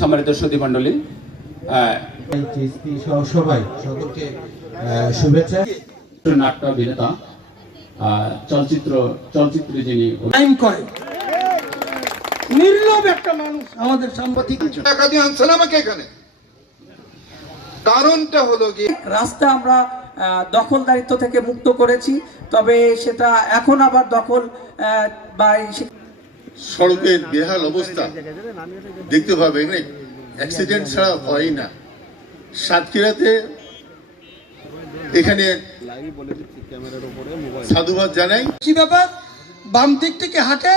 সম্মানিত সুধী মণ্ডলী, সবাই সকলকে শুভেচ্ছা। নাট্য অভিনেতা, চলচ্চিত্রে যিনি টাইম করে নির্লোভ একটা মানুষ আমাদের সাম্প্রতিক টাকা দিয়ে আনছেন আমাকে এখানে, কারণটা হলো কি রাস্তা আমরা দখলদারিত্ব থেকে মুক্ত করেছি, তবে সেটা এখন আবার দখল সড়কের বেহাল অবস্থা দেখতে পাবেন, অ্যাক্সিডেন্ট ছাড়া হয় না। সাতক্ষীরাতে এখানে সাধুবাদ জানাই। কি ব্যাপার, বাম দিক থেকে হাঁটে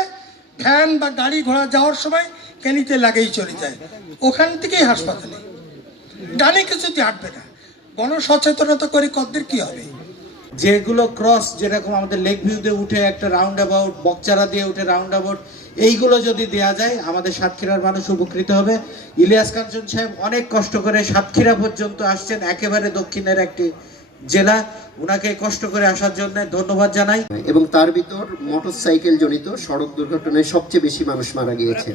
ভ্যান বা গাড়ি ঘোড়া যাওয়ার সময় কেনিতে লাগেই চলে যায়, ওখান থেকেই হাসপাতালে। ডানে কিছুতে হাঁটবে না, গণসচেতনতা করে কতদের কি হবে। যেগুলো ক্রস, যেরকম আমাদের লেক ভিউতে উঠে একটা রাউন্ড অ্যাবাউট, বকচারা দিয়ে উঠে রাউন্ড অ্যাবাউট, এইগুলো যদি দেয়া যায় আমাদের সাতক্ষীরার মানুষ উপকৃত হবে। ইলিয়াস কাঞ্চন সাহেব অনেক কষ্ট করে সাতক্ষীরা পর্যন্ত আসছেন, একেবারে দক্ষিণের একটি জেলা, উনাকে কষ্ট করে আসার জন্য ধন্যবাদ জানাই। এবং তার ভিতর মোটরসাইকেল জনিত সড়ক দুর্ঘটনায় সবচেয়ে বেশি মানুষ মারা গিয়েছে।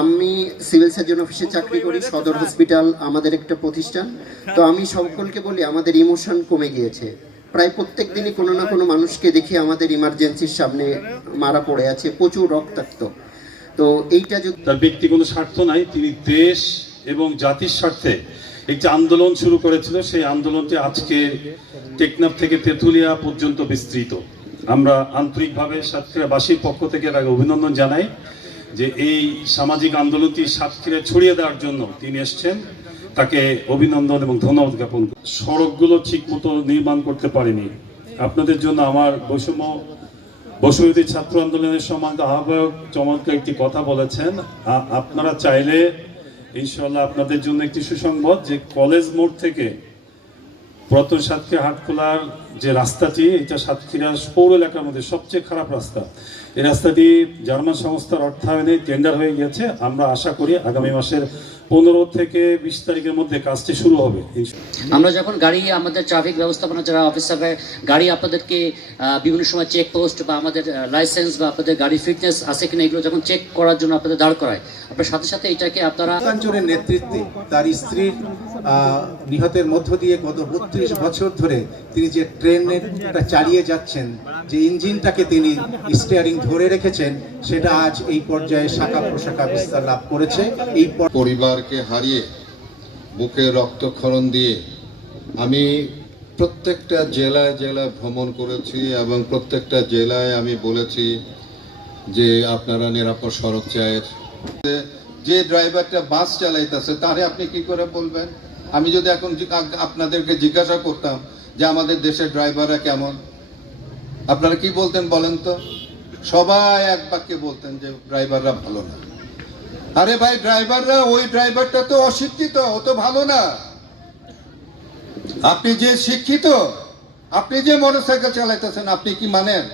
আমি সিভিল সার্জন অফিসে চাকরি করি, সদর হসপিটাল আমাদের একটা প্রতিষ্ঠান। তো আমি সকলকে বলি আমাদের ইমোশন কমে গিয়েছে। প্রায় প্রত্যেক দিনই কোনো না কোনো মানুষকে দেখি আমাদের ইমার্জেন্সির সামনে মারা পড়ে আছে, প্রচুর রক্তাক্ত। তো এইটা যদি তার ব্যক্তি কোনো স্বার্থ নাই, তিনি দেশ এবং জাতির স্বার্থে একটি আন্দোলন শুরু করেছিল। সেই আন্দোলনটি আজকে টেকনাফ থেকে তেঁতুলিয়া পর্যন্ত বিস্তৃত। আমরা আন্তরিকভাবে সাতক্ষীরাবাসীর পক্ষ থেকে তাকে অভিনন্দন জানাই যে এই সামাজিক আন্দোলনটি সাতক্ষীরা ছড়িয়ে দেওয়ার জন্য তিনি এসছেন। তাকে অভিনন্দন এবং ধন্যবাদ জ্ঞাপন। সড়কগুলো ঠিক মতো নির্মাণ করতে পারেনি। আপনাদের জন্য আমার বৈষম্যবিরোধী ছাত্র আন্দোলনের সম্মানিত আহ্বায়ক চমৎকার একটি কথা বলেছেন। আপনারা চাইলে ইনশাল্লাহ আপনাদের জন্য একটি সুসংবাদ, যে কলেজ মোড় থেকে প্রথম সাতক্ষীরা হাটখোলার যে রাস্তাটি, এটা সাতক্ষীরা পৌর এলাকার মধ্যে সবচেয়ে খারাপ রাস্তা। এই রাস্তাটি জার্মান সংস্থার অর্থায়নে টেন্ডার হয়ে গেছে। আমরা আশা করি আগামী মাসের 15 থেকে 20 তারিখের মধ্যে কাজটি শুরু হবে। আমরা যখন গাড়ি, আমাদের ট্রাফিক ব্যবস্থাপনা যারা অফিসার গাড়ি আপনাদেরকে বিভিন্ন সময় চেক পোস্ট বা আমাদের লাইসেন্স বা আপনাদের গাড়ি ফিটনেস আছে কিনা এগুলো যখন চেক করার জন্য আপনাদের দাঁড় করায়, আপনার সাথে সাথে এটাকে আপনারা কাঞ্চনের নেতৃত্বে তার স্ত্রীর নিহতের মধ্য দিয়ে গত 32 বছর ধরে তিনি যে ট্রেনটা চালিয়ে যাচ্ছেন, যে ইঞ্জিনটাকে তিনি স্টিয়ারিং ধরে রেখেছেন, সেটা আজ এই পর্যায়ে শাখা প্রশাখা বিস্তার লাভ করেছে। এই পরিবারকে হারিয়ে বুকে রক্তক্ষরণ দিয়ে আমি প্রত্যেকটা জেলায় জেলায় ভ্রমণ করেছি এবং প্রত্যেকটা জেলায় আমি বলেছি যে আপনারা নিরাপদ সড়ক চায়। যে ড্রাইভারটা বাস চালাইতেছে তারে আপনি কি করে বলবেন? আমি যদি এখন আপনাদেরকে জিজ্ঞাসা করতাম যে আমাদের দেশের ড্রাইভাররা কেমন, আপনারা কি বলতেন বলেন তো? সবাই এক বাক্যে বলতেন যে ড্রাইভাররা ভালো না। আরে ভাই, ড্রাইভাররা, ওই ড্রাইভারটা তো অশিক্ষিত, ও তো ভালো না। আপনি যে শিক্ষিত, আপনি যে মোটরসাইকেল চালাইতেছেন, আপনি কি মানেন?